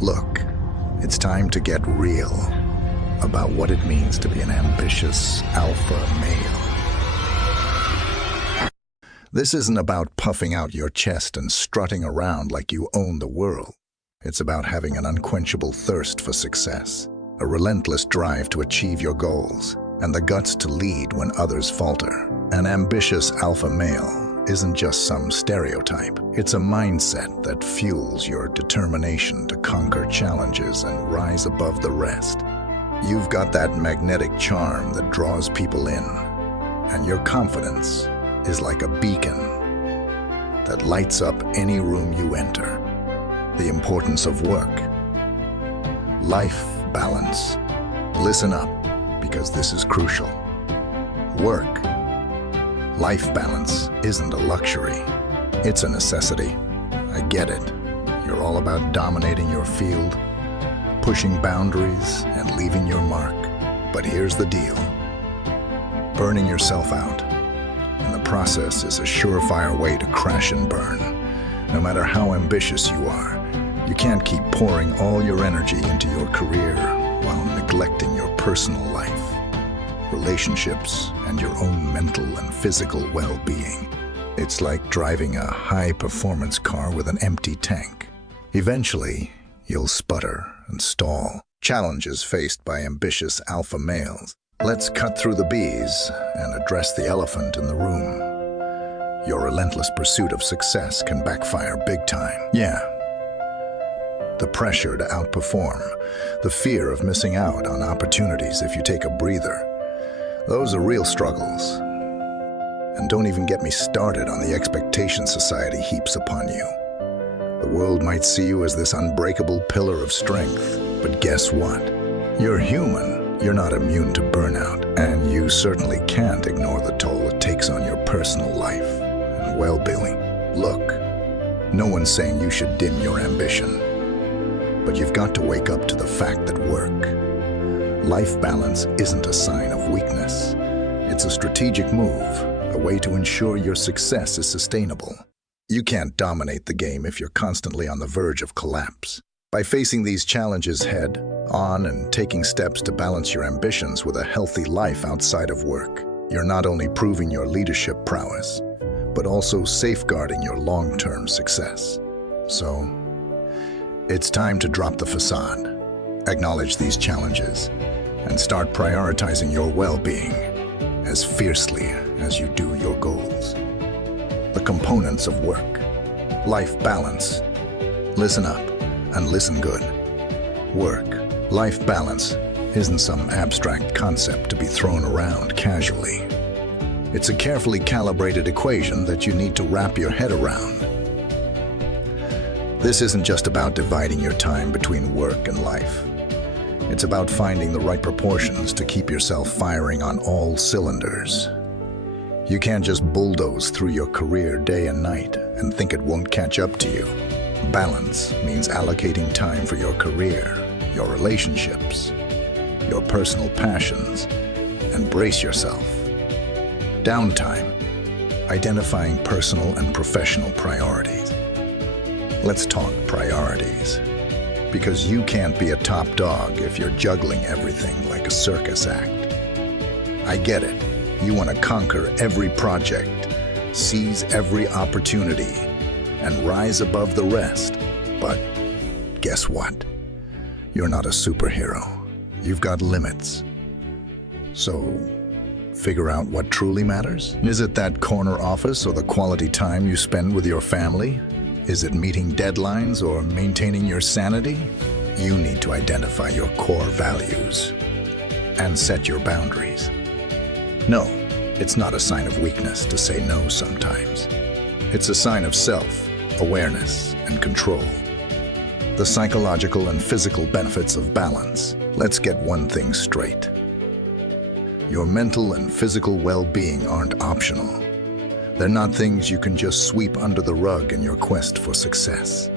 Look, it's time to get real about what it means to be an ambitious alpha male. This isn't about puffing out your chest and strutting around like you own the world. It's about having an unquenchable thirst for success, a relentless drive to achieve your goals, and the guts to lead when others falter. An ambitious alpha male isn't just some stereotype. It's a mindset that fuels your determination to conquer challenges and rise above the rest. You've got that magnetic charm that draws people in, and your confidence is like a beacon that lights up any room you enter. The importance of work, life balance. Listen up, because this is crucial. Work, life balance isn't a luxury. It's a necessity. I get it. You're all about dominating your field, pushing boundaries, and leaving your mark. But here's the deal. Burning yourself out in the process is a surefire way to crash and burn. No matter how ambitious you are, you can't keep pouring all your energy into your career while neglecting your personal life, relationships, and your own mental and physical well-being. It's like driving a high-performance car with an empty tank. Eventually, you'll sputter and stall. Challenges faced by ambitious alpha males. Let's cut through the bees and address the elephant in the room. Your relentless pursuit of success can backfire big time. Yeah. The pressure to outperform, the fear of missing out on opportunities if you take a breather. Those are real struggles. And don't even get me started on the expectations society heaps upon you. The world might see you as this unbreakable pillar of strength, but guess what? You're human. You're not immune to burnout, and you certainly can't ignore the toll it takes on your personal life and well-being. Look, no one's saying you should dim your ambition, but you've got to wake up to the fact that life balance isn't a sign of weakness. It's a strategic move, a way to ensure your success is sustainable. You can't dominate the game if you're constantly on the verge of collapse. By facing these challenges head on and taking steps to balance your ambitions with a healthy life outside of work, you're not only proving your leadership prowess, but also safeguarding your long-term success. So, it's time to drop the facade, acknowledge these challenges, and start prioritizing your well-being as fiercely as you do your goals. The components of work, life balance. Listen up and listen good. Work-life balance isn't some abstract concept to be thrown around casually. It's a carefully calibrated equation that you need to wrap your head around. This isn't just about dividing your time between work and life. It's about finding the right proportions to keep yourself firing on all cylinders. You can't just bulldoze through your career day and night and think it won't catch up to you. Balance means allocating time for your career, your relationships, your personal passions, and brace yourself. Downtime, identifying personal and professional priorities. Let's talk priorities. Because you can't be a top dog if you're juggling everything like a circus act. I get it. You want to conquer every project, seize every opportunity, and rise above the rest. But guess what? You're not a superhero. You've got limits. So, figure out what truly matters? Is it that corner office or the quality time you spend with your family? Is it meeting deadlines or maintaining your sanity? You need to identify your core values and set your boundaries. No, it's not a sign of weakness to say no sometimes. It's a sign of self-awareness and control. The psychological and physical benefits of balance. Let's get one thing straight. Your mental and physical well-being aren't optional. They're not things you can just sweep under the rug in your quest for success.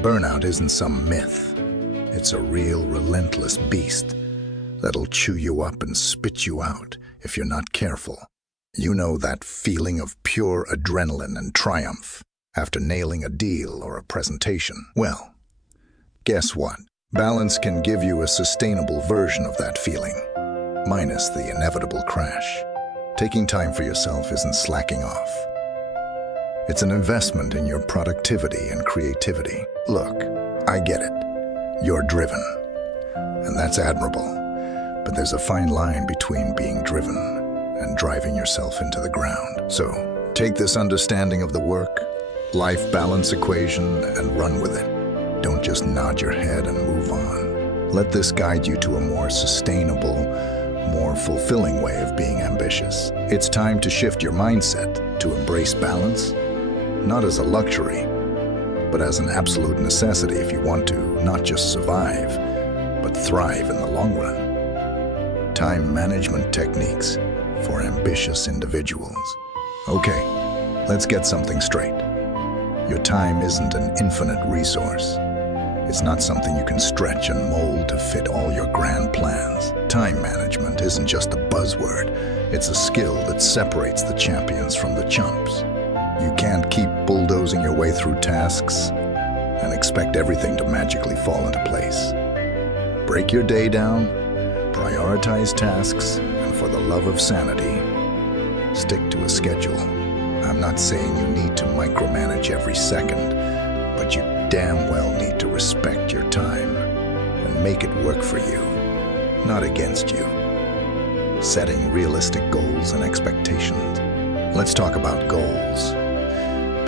Burnout isn't some myth. It's a real, relentless beast that'll chew you up and spit you out if you're not careful. You know that feeling of pure adrenaline and triumph after nailing a deal or a presentation? Well, Guess what? Balance can give you a sustainable version of that feeling, minus the inevitable crash. Taking time for yourself isn't slacking off. It's an investment in your productivity and creativity. Look, I get it. You're driven, and that's admirable. But there's a fine line between being driven and driving yourself into the ground. So, take this understanding of the work-life balance equation and run with it. Don't just nod your head and move on. Let this guide you to a more sustainable, more fulfilling way of being ambitious. It's time to shift your mindset to embrace balance, not as a luxury, but as an absolute necessity if you want to not just survive, but thrive in the long run. Time management techniques for ambitious individuals. Okay, let's get something straight. Your time isn't an infinite resource. It's not something you can stretch and mold to fit all your grand plans. Time management isn't just a buzzword. It's a skill that separates the champions from the chumps. You can't keep bulldozing your way through tasks and expect everything to magically fall into place. Break your day down, prioritize tasks, and for the love of sanity, stick to a schedule. I'm not saying you need to micromanage every second, but you damn well need to respect your time and make it work for you, not against you. Setting realistic goals and expectations. Let's talk about goals,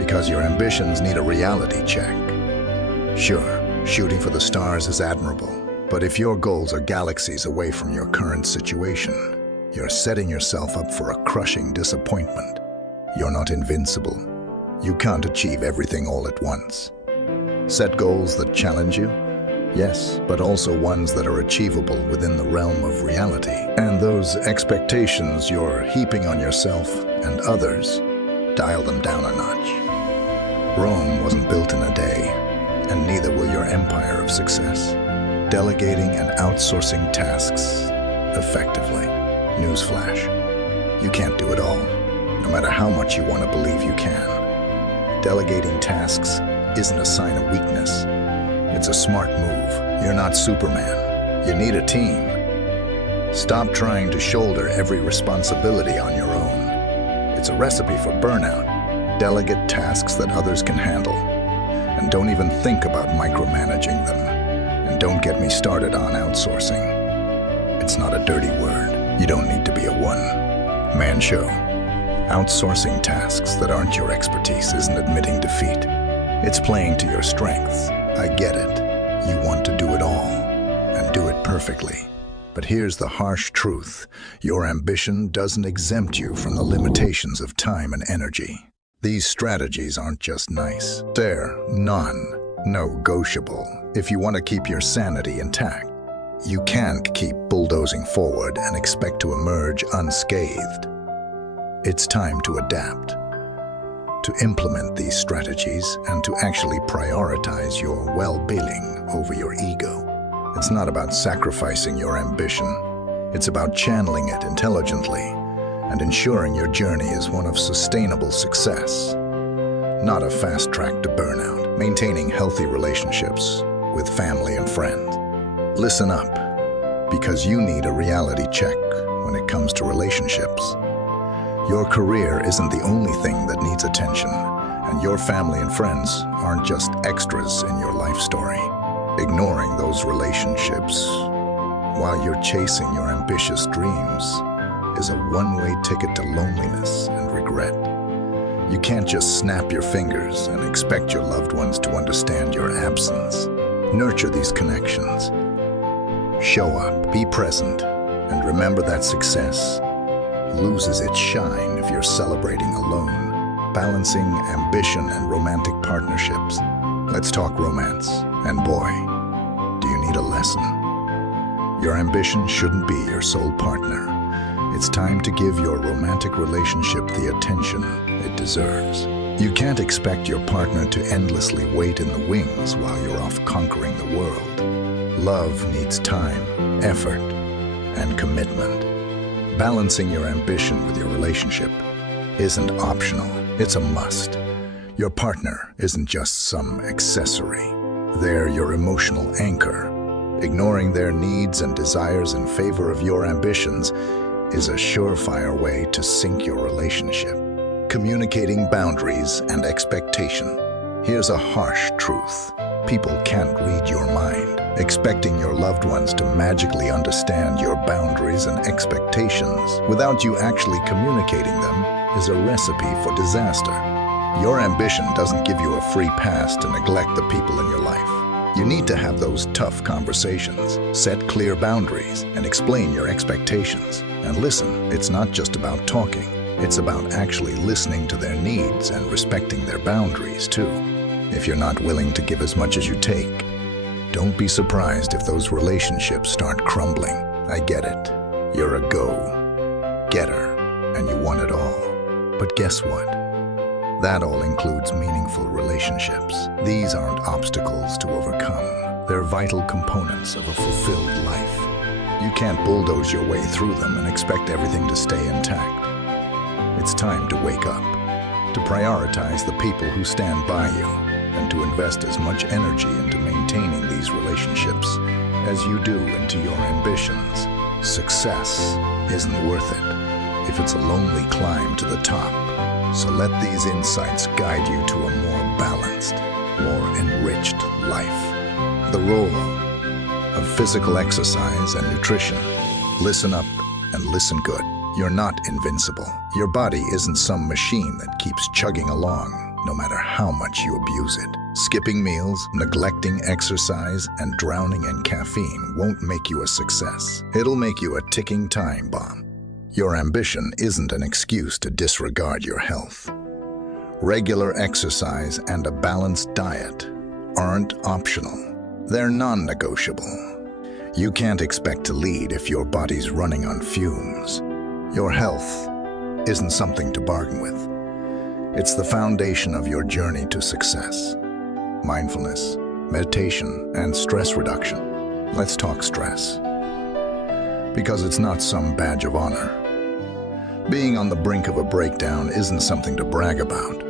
because your ambitions need a reality check. Sure, shooting for the stars is admirable, but if your goals are galaxies away from your current situation, you're setting yourself up for a crushing disappointment. You're not invincible. You can't achieve everything all at once. Set goals that challenge you, yes, but also ones that are achievable within the realm of reality. And those expectations you're heaping on yourself and others, dial them down a notch. Rome wasn't built in a day, and neither will your empire of success. Delegating and outsourcing tasks effectively. Newsflash, you can't do it all, no matter how much you want to believe you can. Delegating tasks isn't a sign of weakness. It's a smart move. You're not Superman. You need a team. Stop trying to shoulder every responsibility on your own. It's a recipe for burnout. Delegate tasks that others can handle. And don't even think about micromanaging them. And don't get me started on outsourcing. It's not a dirty word. You don't need to be a one-man show. Outsourcing tasks that aren't your expertise isn't admitting defeat. It's playing to your strengths. I get it. You want to do it all, and do it perfectly. But here's the harsh truth. Your ambition doesn't exempt you from the limitations of time and energy. These strategies aren't just nice. They're non-negotiable. If you want to keep your sanity intact, you can't keep bulldozing forward and expect to emerge unscathed. It's time to adapt, to implement these strategies, and to actually prioritize your well-being over your ego. It's not about sacrificing your ambition. It's about channeling it intelligently and ensuring your journey is one of sustainable success, not a fast track to burnout. Maintaining healthy relationships with family and friends. Listen up, because you need a reality check when it comes to relationships. Your career isn't the only thing that needs attention, and your family and friends aren't just extras in your life story. Ignoring those relationships while you're chasing your ambitious dreams is a one-way ticket to loneliness and regret. You can't just snap your fingers and expect your loved ones to understand your absence. Nurture these connections. Show up, be present, and remember that success loses its shine if you're celebrating alone. Balancing ambition and romantic partnerships. Let's talk romance. And boy, do you need a lesson. Your ambition shouldn't be your sole partner. It's time to give your romantic relationship the attention it deserves. You can't expect your partner to endlessly wait in the wings while you're off conquering the world. Love needs time, effort, and commitment. Balancing your ambition with your relationship isn't optional, it's a must. Your partner isn't just some accessory. They're your emotional anchor. Ignoring their needs and desires in favor of your ambitions is a surefire way to sink your relationship. Communicating boundaries and expectation. Here's a harsh truth. People can't read your mind. Expecting your loved ones to magically understand your boundaries and expectations without you actually communicating them is a recipe for disaster. Your ambition doesn't give you a free pass to neglect the people in your life. You need to have those tough conversations, set clear boundaries, and explain your expectations. And listen, it's not just about talking. It's about actually listening to their needs and respecting their boundaries, too. If you're not willing to give as much as you take, don't be surprised if those relationships start crumbling. I get it. You're a go-getter, and you want it all. But guess what? That all includes meaningful relationships. These aren't obstacles to overcome. They're vital components of a fulfilled life. You can't bulldoze your way through them and expect everything to stay intact. It's time to wake up, to prioritize the people who stand by you, and to invest as much energy into maintaining these relationships as you do into your ambitions. Success isn't worth it if it's a lonely climb to the top. So let these insights guide you to a more balanced, more enriched life. The role of physical exercise and nutrition. Listen up and listen good. You're not invincible. Your body isn't some machine that keeps chugging along, no matter how much you abuse it. Skipping meals, neglecting exercise, and drowning in caffeine won't make you a success. It'll make you a ticking time bomb. Your ambition isn't an excuse to disregard your health. Regular exercise and a balanced diet aren't optional. They're non-negotiable. You can't expect to lead if your body's running on fumes. Your health isn't something to bargain with. It's the foundation of your journey to success. Mindfulness, meditation, and stress reduction. Let's talk stress. Because it's not some badge of honor. Being on the brink of a breakdown isn't something to brag about.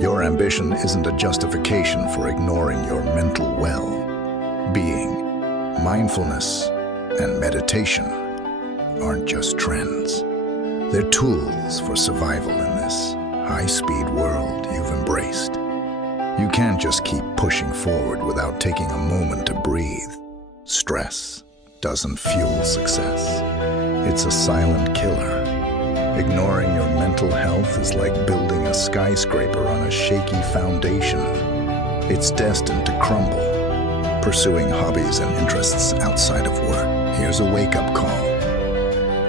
Your ambition isn't a justification for ignoring your mental well-being. Mindfulness and meditation aren't just trends. They're tools for survival in this high-speed world you've embraced. You can't just keep pushing forward without taking a moment to breathe. Stress doesn't fuel success. It's a silent killer. Ignoring your mental health is like building a skyscraper on a shaky foundation. It's destined to crumble. Pursuing hobbies and interests outside of work. Here's a wake-up call.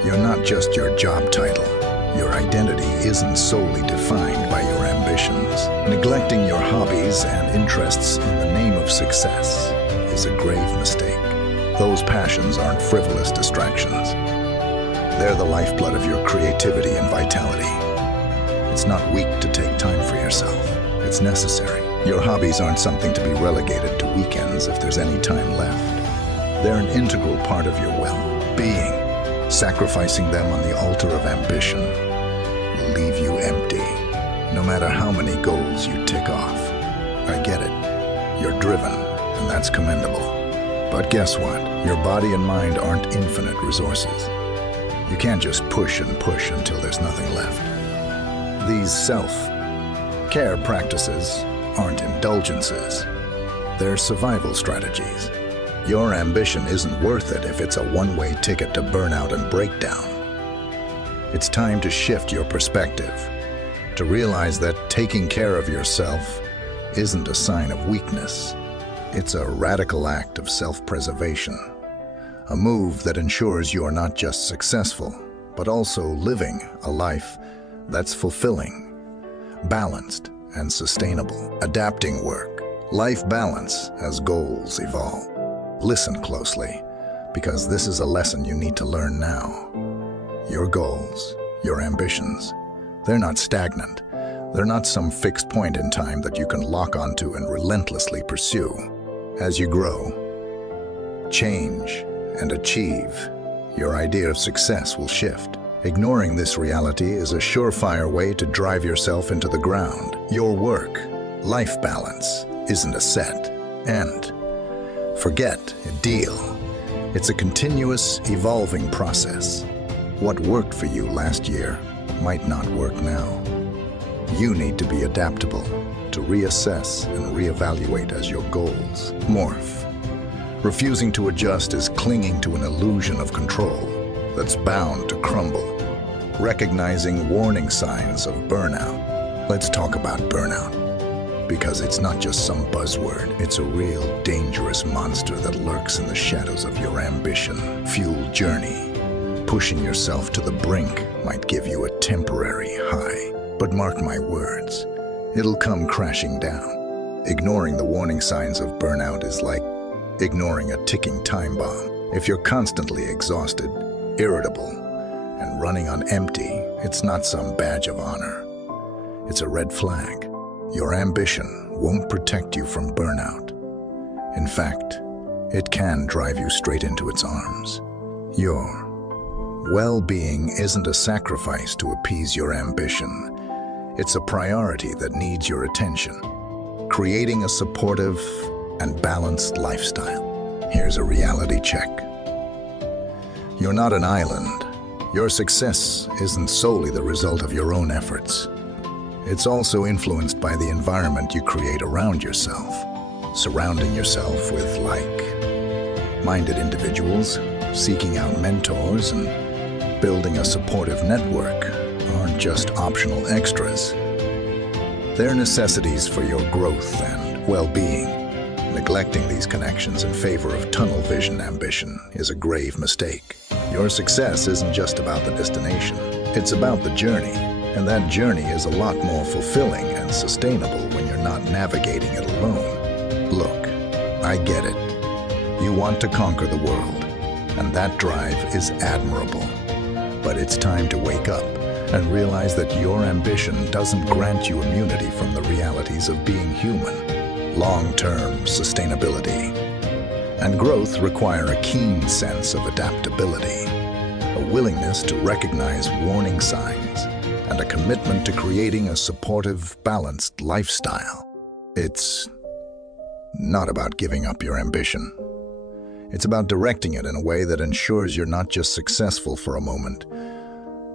You're not just your job title. Your identity isn't solely defined by your ambitions. Neglecting your hobbies and interests in the name of success is a grave mistake. Those passions aren't frivolous distractions. They're the lifeblood of your creativity and vitality. It's not weak to take time for yourself. It's necessary. Your hobbies aren't something to be relegated to weekends if there's any time left. They're an integral part of your well-being. Sacrificing them on the altar of ambition will leave you empty, no matter how many goals you tick off. I get it. You're driven, and that's commendable. But guess what? Your body and mind aren't infinite resources. You can't just push and push until there's nothing left. These self-care practices aren't indulgences. They're survival strategies. Your ambition isn't worth it if it's a one-way ticket to burnout and breakdown. It's time to shift your perspective, to realize that taking care of yourself isn't a sign of weakness. It's a radical act of self-preservation, a move that ensures you are not just successful, but also living a life that's fulfilling, balanced, and sustainable. Adapting work, life balance as goals evolve. Listen closely, because this is a lesson you need to learn now. Your goals, your ambitions, they're not stagnant. They're not some fixed point in time that you can lock onto and relentlessly pursue. As you grow, change, and achieve, your idea of success will shift. Ignoring this reality is a surefire way to drive yourself into the ground. Your work-life balance isn't a set. end. Forget a deal. It's a continuous, evolving process. What worked for you last year might not work now. You need to be adaptable, to reassess and reevaluate as your goals morph. Refusing to adjust is clinging to an illusion of control that's bound to crumble. Recognizing warning signs of burnout. Let's talk about burnout. Because it's not just some buzzword, it's a real dangerous monster that lurks in the shadows of your ambition-fueled journey. Pushing yourself to the brink might give you a temporary high, but mark my words, it'll come crashing down. Ignoring the warning signs of burnout is like ignoring a ticking time bomb. If you're constantly exhausted, irritable, and running on empty, it's not some badge of honor. It's a red flag. Your ambition won't protect you from burnout. In fact, it can drive you straight into its arms. Your well-being isn't a sacrifice to appease your ambition. It's a priority that needs your attention. Creating a supportive and balanced lifestyle. Here's a reality check. You're not an island. Your success isn't solely the result of your own efforts. It's also influenced by the environment you create around yourself. Surrounding yourself with like-minded individuals, seeking out mentors, and building a supportive network aren't just optional extras. They're necessities for your growth and well-being. Neglecting these connections in favor of tunnel vision ambition is a grave mistake. Your success isn't just about the destination. It's about the journey. And that journey is a lot more fulfilling and sustainable when you're not navigating it alone. Look, I get it. You want to conquer the world, and that drive is admirable. But it's time to wake up and realize that your ambition doesn't grant you immunity from the realities of being human. Long-term sustainability and growth require a keen sense of adaptability, a willingness to recognize warning signs, and a commitment to creating a supportive, balanced lifestyle. It's not about giving up your ambition. It's about directing it in a way that ensures you're not just successful for a moment,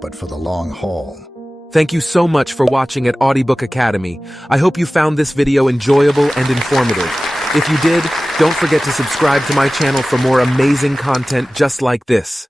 but for the long haul. Thank you so much for watching at Audiobook Academy. I hope you found this video enjoyable and informative. If you did, don't forget to subscribe to my channel for more amazing content just like this.